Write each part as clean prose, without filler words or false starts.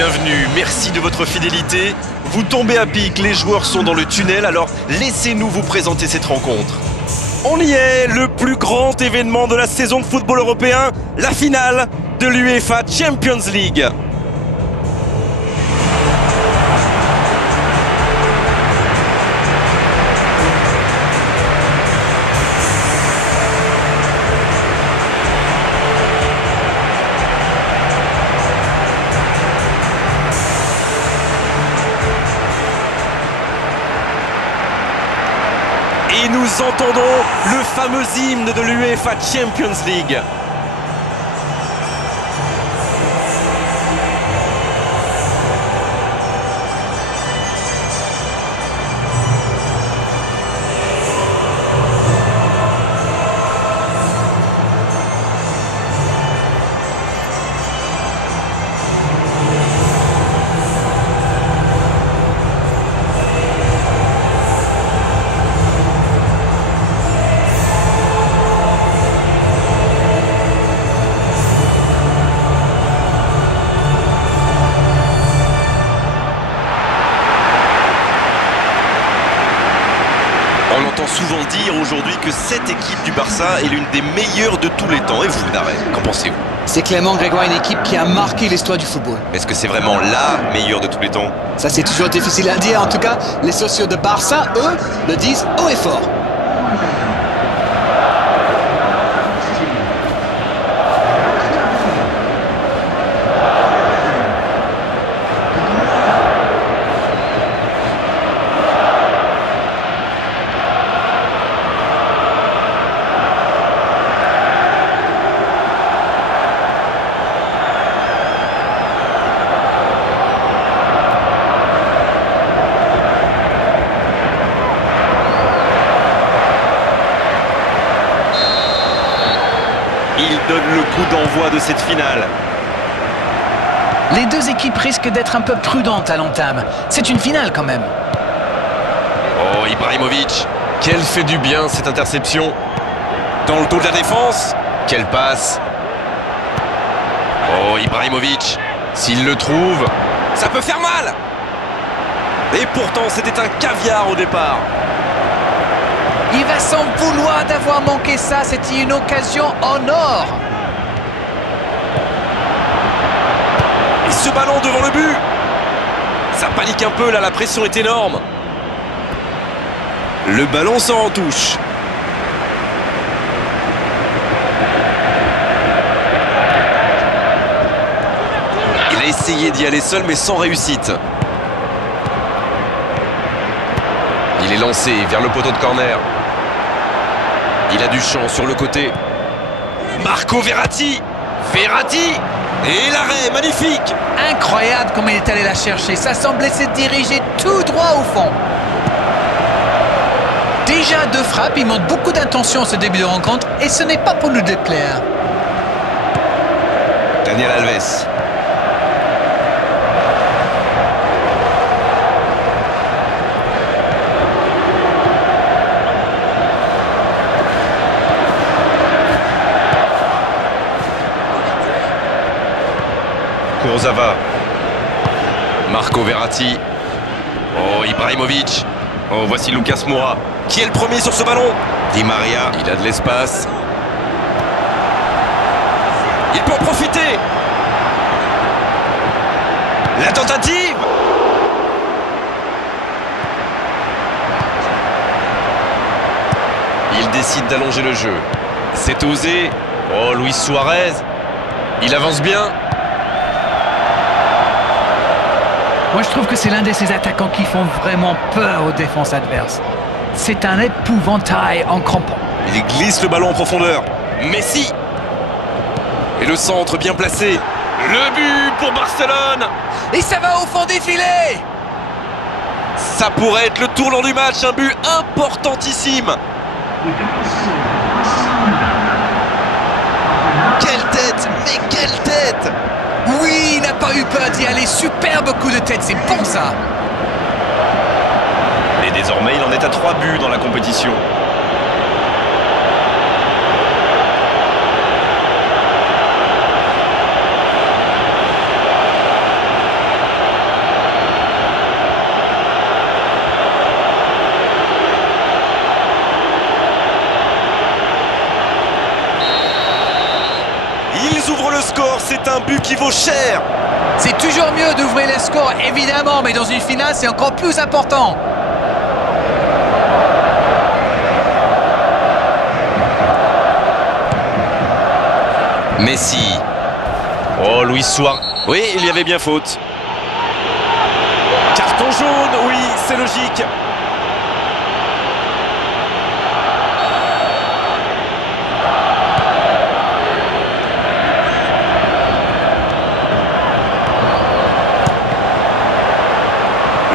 Bienvenue, merci de votre fidélité. Vous tombez à pic, les joueurs sont dans le tunnel, alors laissez-nous vous présenter cette rencontre. On y est, le plus grand événement de la saison de football européen, la finale de l'UEFA Champions League. Et nous entendons le fameux hymne de l'UEFA Champions League. On entend souvent dire aujourd'hui que cette équipe du Barça est l'une des meilleures de tous les temps. Et vous, Darren, qu'en pensez-vous? C'est clairement, Grégoire, une équipe qui a marqué l'histoire du football. Est-ce que c'est vraiment la meilleure de tous les temps? Ça, c'est toujours difficile à dire. En tout cas, les socios de Barça, eux, le disent haut et fort. Il donne le coup d'envoi de cette finale. Les deux équipes risquent d'être un peu prudentes à l'entame. C'est une finale quand même. Oh, Ibrahimovic. Quelle fait du bien cette interception. Dans le dos de la défense. Quelle passe. Oh, Ibrahimovic. S'il le trouve, ça peut faire mal. Et pourtant, c'était un caviar au départ. Il va s'en vouloir d'avoir manqué ça. C'était une occasion en or. Et ce ballon devant le but. Ça panique un peu là, la pression est énorme. Le ballon sort en touche. Il a essayé d'y aller seul mais sans réussite. Il est lancé vers le poteau de corner. Il a du champ sur le côté. Marco Verratti. Verratti. Et l'arrêt, magnifique. Incroyable comme il est allé la chercher. Ça semblait se diriger tout droit au fond. Déjà deux frappes, il montre beaucoup d'intention ce début de rencontre et ce n'est pas pour nous déplaire. Daniel Alves. Kurzawa. Marco Verratti. Oh, Ibrahimovic. Oh, voici Lucas Moura. Qui est le premier sur ce ballon? Di Maria. Il a de l'espace. Il peut en profiter. La tentative. Il décide d'allonger le jeu. C'est osé. Oh, Luis Suarez. Il avance bien. Moi, je trouve que c'est l'un de ces attaquants qui font vraiment peur aux défenses adverses. C'est un épouvantail en crampon. Il glisse le ballon en profondeur. Messi. Et le centre bien placé. Le but pour Barcelone. Et ça va au fond des filets. Ça pourrait être le tournant du match. Un but importantissime. Quelle tête. Mais quelle tête. Oui, il n'a pas eu peur d'y aller. Superbe coup de tête, c'est bon ça. Et désormais, il en est à 3 buts dans la compétition. ouvre le score, c'est un but qui vaut cher. C'est toujours mieux d'ouvrir les scores, évidemment, mais dans une finale, c'est encore plus important. Messi. Oh, Luis Suarez. Oui, il y avait bien faute. Carton jaune, oui, c'est logique.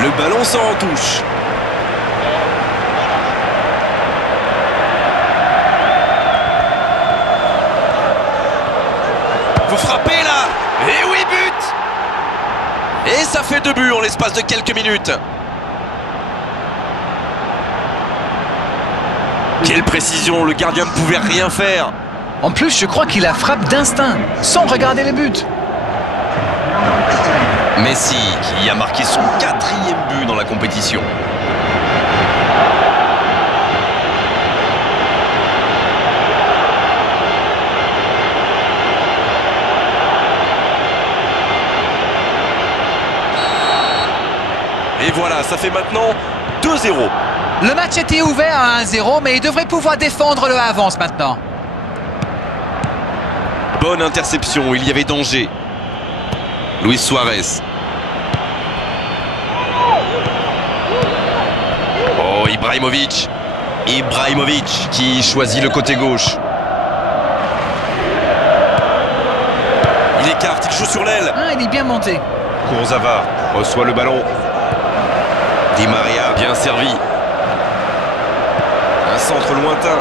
Le ballon sort en touche. Vous frappez là. Et oui, but. Et ça fait 2 buts en l'espace de quelques minutes. Quelle précision, le gardien ne pouvait rien faire. En plus, je crois qu'il a frappé d'instinct, sans regarder les buts. Messi qui a marqué son 4e but dans la compétition. Et voilà, ça fait maintenant 2-0. Le match était ouvert à 1-0, mais il devrait pouvoir défendre le avance maintenant. Bonne interception, il y avait danger. Luis Suarez. Oh, Ibrahimovic. Ibrahimovic qui choisit le côté gauche. Il écarte, il joue sur l'aile. Ah, il est bien monté. Kurzawa reçoit le ballon. Di Maria, bien servi. Un centre lointain.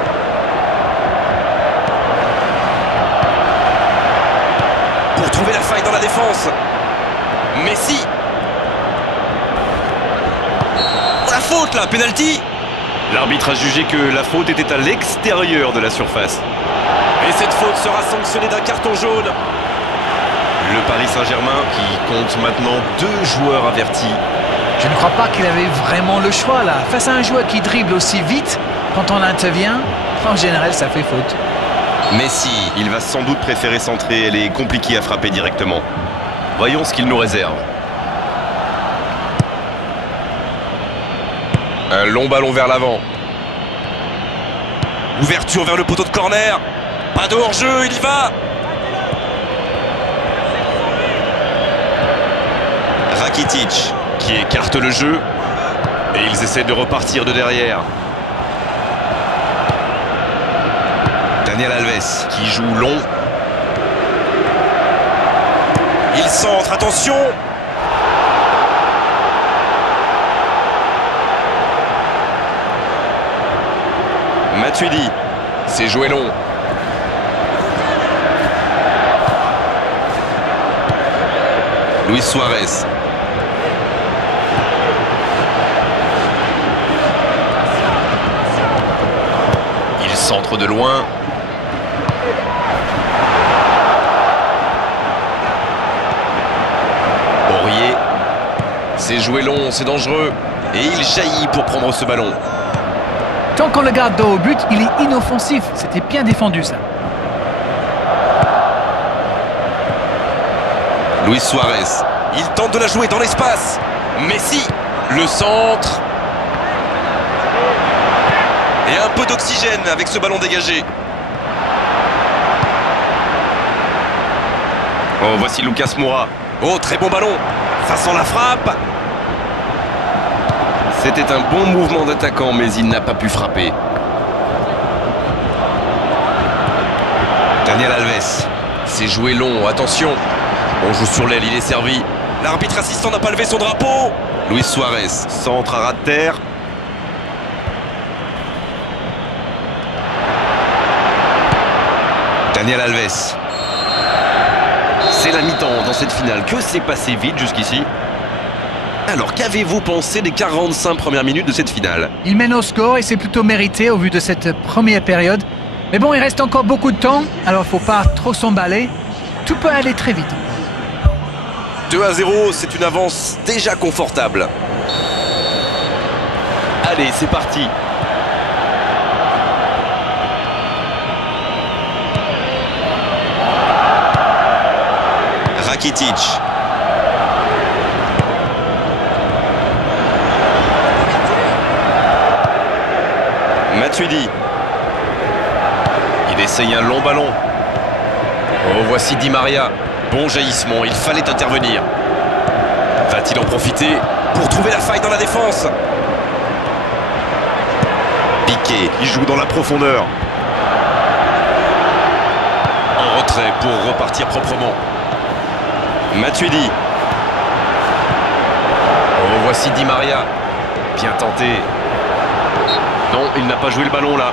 Pour trouver la faille dans la défense. Messi. La faute là, penalty. L'arbitre a jugé que la faute était à l'extérieur de la surface. Et cette faute sera sanctionnée d'un carton jaune. Le Paris Saint-Germain qui compte maintenant 2 joueurs avertis. Je ne crois pas qu'il avait vraiment le choix là. Face à un joueur qui dribble aussi vite, quand on intervient, en général ça fait faute. Messi, il va sans doute préférer centrer, elle est compliquée à frapper directement. Voyons ce qu'il nous réserve. Un long ballon vers l'avant. Ouverture vers le poteau de corner. Pas de hors-jeu, il y va. Rakitic qui écarte le jeu. Et ils essaient de repartir de derrière. Daniel Alves qui joue long. Il centre, attention. Matuidi, c'est joué long. Luis Suarez. Il centre de loin. Aurier. C'est joué long, c'est dangereux. Et il jaillit pour prendre ce ballon. Tant qu'on le garde dos au but, il est inoffensif. C'était bien défendu ça. Luis Suarez. Il tente de la jouer dans l'espace. Messi. Le centre. Et un peu d'oxygène avec ce ballon dégagé. Oh, voici Lucas Moura. Oh, très bon ballon. Ça sent la frappe. C'était un bon mouvement d'attaquant, mais il n'a pas pu frapper. Daniel Alves. C'est joué long, attention. On joue sur l'aile, il est servi. L'arbitre assistant n'a pas levé son drapeau. Luis Suarez, centre à ras de terre. Daniel Alves. C'est la mi-temps dans cette finale. Que s'est passé vite jusqu'ici? Alors, qu'avez-vous pensé des 45 premières minutes de cette finale? Il mène au score et c'est plutôt mérité au vu de cette première période. Mais bon, il reste encore beaucoup de temps, alors il ne faut pas trop s'emballer. Tout peut aller très vite. 2-0, c'est une avance déjà confortable. Allez, c'est parti. Rakitic. Matuidi. Il essaye un long ballon. Oh, voici Di Maria. Bon jaillissement, il fallait intervenir. Va-t-il en profiter pour trouver la faille dans la défense? Piqué, il joue dans la profondeur. En retrait pour repartir proprement. Matuidi. Oh, voici Di Maria. Bien tenté. Non, il n'a pas joué le ballon là.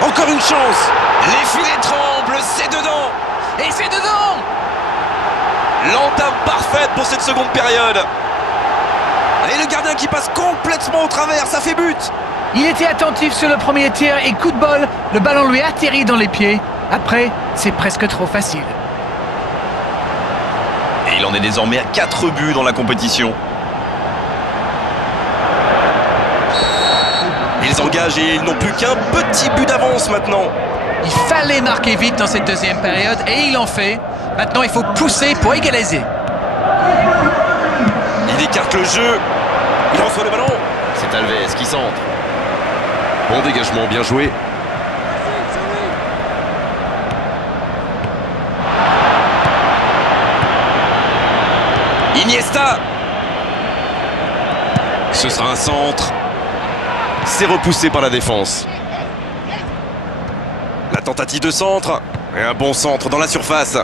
Encore une chance. Les filets tremblent, c'est dedans. Et c'est dedans! L'entame parfaite pour cette seconde période. Et le gardien qui passe complètement au travers, ça fait but. Il était attentif sur le premier tir et coup de bol, le ballon lui atterrit dans les pieds. Après, c'est presque trop facile. Et il en est désormais à 4 buts dans la compétition. Ils engagent et ils n'ont plus qu'un petit but d'avance maintenant. Il fallait marquer vite dans cette deuxième période et il en fait. Maintenant, il faut pousser pour égaliser. Il écarte le jeu. Il reçoit le ballon. C'est Alves qui centre. Bon dégagement, bien joué. Iniesta. Ce sera un centre. C'est repoussé par la défense. La tentative de centre. Et un bon centre dans la surface.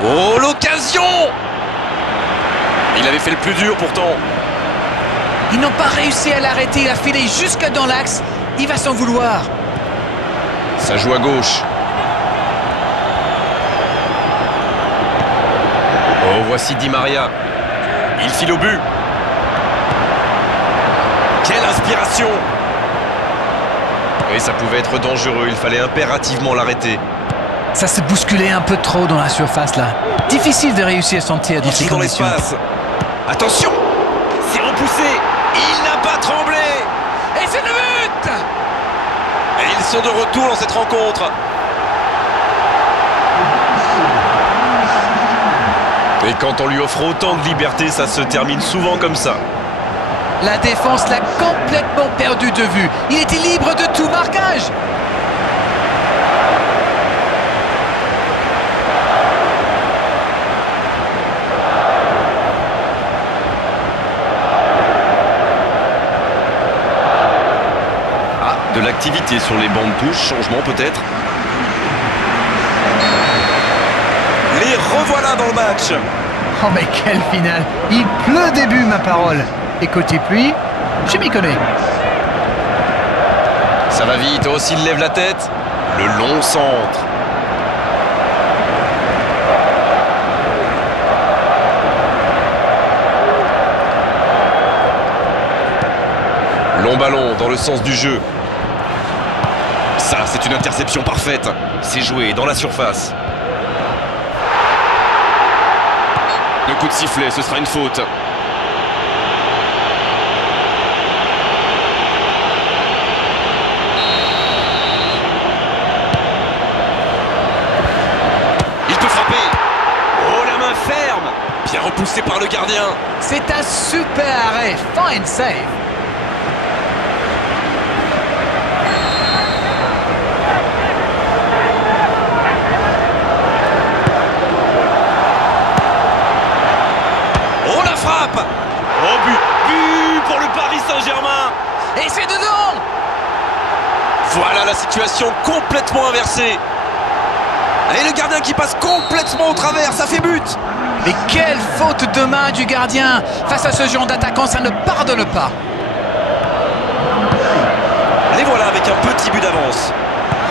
Oh, l'occasion! Il avait fait le plus dur pourtant. Ils n'ont pas réussi à l'arrêter, il a filé jusque dans l'axe. Il va s'en vouloir. Ça joue à gauche. Oh, voici Di Maria. Il file au but. Quelle inspiration! Et ça pouvait être dangereux, il fallait impérativement l'arrêter. Ça s'est bousculé un peu trop dans la surface là. Difficile de réussir son tir dans ces Dans conditions. l'espace. Attention! C'est repoussé. Il n'a pas tremblé. Et c'est le but! Et ils sont de retour dans cette rencontre. Et quand on lui offre autant de liberté, ça se termine souvent comme ça. La défense l'a complètement perdu de vue. Il était libre de tout marquage. Ah, de l'activité sur les bancs de touche, changement peut-être. Les revoilà dans le match. Oh mais quelle finale! Il pleut des buts, ma parole. Et côté pluie, je m'y connais. Ça va vite, oh s'il lève la tête. Le long centre. Long ballon dans le sens du jeu. Ça, c'est une interception parfaite. C'est joué dans la surface. Le coup de sifflet, ce sera une faute. Il peut frapper. Oh, la main ferme. Bien repoussé par le gardien. C'est un super arrêt. Fine save. Oh, la frappe. Oh, but pour le Paris Saint-Germain. Et c'est dedans! Voilà la situation complètement inversée. Et le gardien qui passe complètement au travers, ça fait but. Mais quelle faute de main du gardien! Face à ce genre d'attaquant, ça ne pardonne pas. Les voilà avec un petit but d'avance.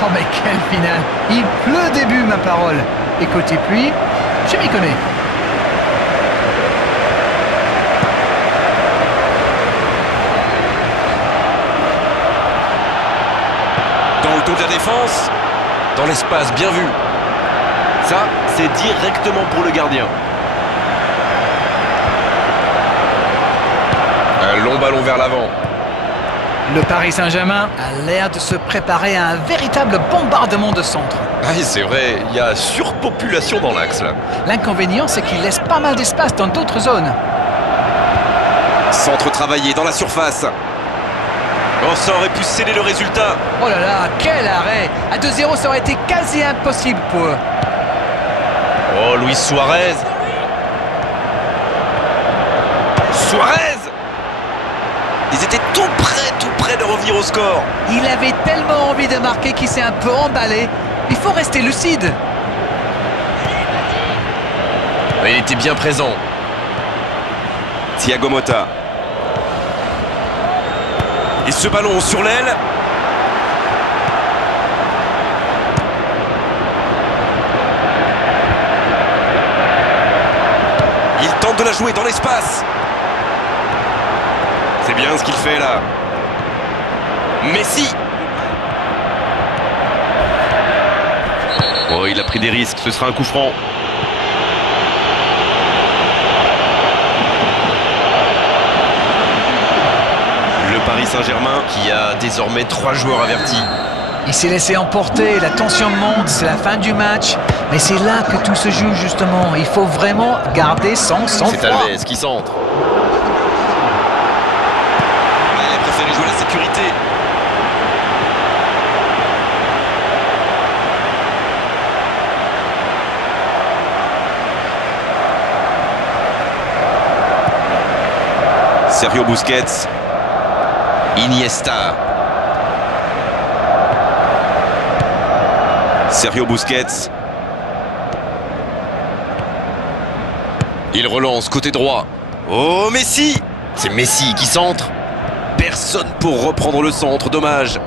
Oh mais quelle finale! Il pleut des buts, ma parole. Et côté pluie, je m'y connais. Dans le dos de la défense, dans l'espace, bien vu. Ça, c'est directement pour le gardien. Long ballon vers l'avant. Le Paris Saint-Germain a l'air de se préparer à un véritable bombardement de centre. Ah, c'est vrai, il y a surpopulation dans l'axe là. L'inconvénient, c'est qu'il laisse pas mal d'espace dans d'autres zones. Centre travaillé dans la surface. Oh, ça aurait pu sceller le résultat. Oh là là, quel arrêt! À 2-0, ça aurait été quasi impossible pour eux. Oh, Luis Suarez. Suarez! Ils étaient tout près de revenir au score. Il avait tellement envie de marquer qu'il s'est un peu emballé. Il faut rester lucide. Il était bien présent. Thiago Motta. Et ce ballon sur l'aile. Il tente de la jouer dans l'espace. C'est bien ce qu'il fait là. Messi. Oh, il a pris des risques, ce sera un coup franc. Le Paris Saint-Germain qui a désormais 3 joueurs avertis. Il s'est laissé emporter, la tension monte, c'est la fin du match. Mais c'est là que tout se joue justement. Il faut vraiment garder son sang-froid. C'est Alves qui centre. Il a préféré jouer la sécurité. Sergio Busquets. Iniesta. Sergio Busquets. Il relance côté droit. Oh, Messi! C'est Messi qui centre. Personne pour reprendre le centre, dommage.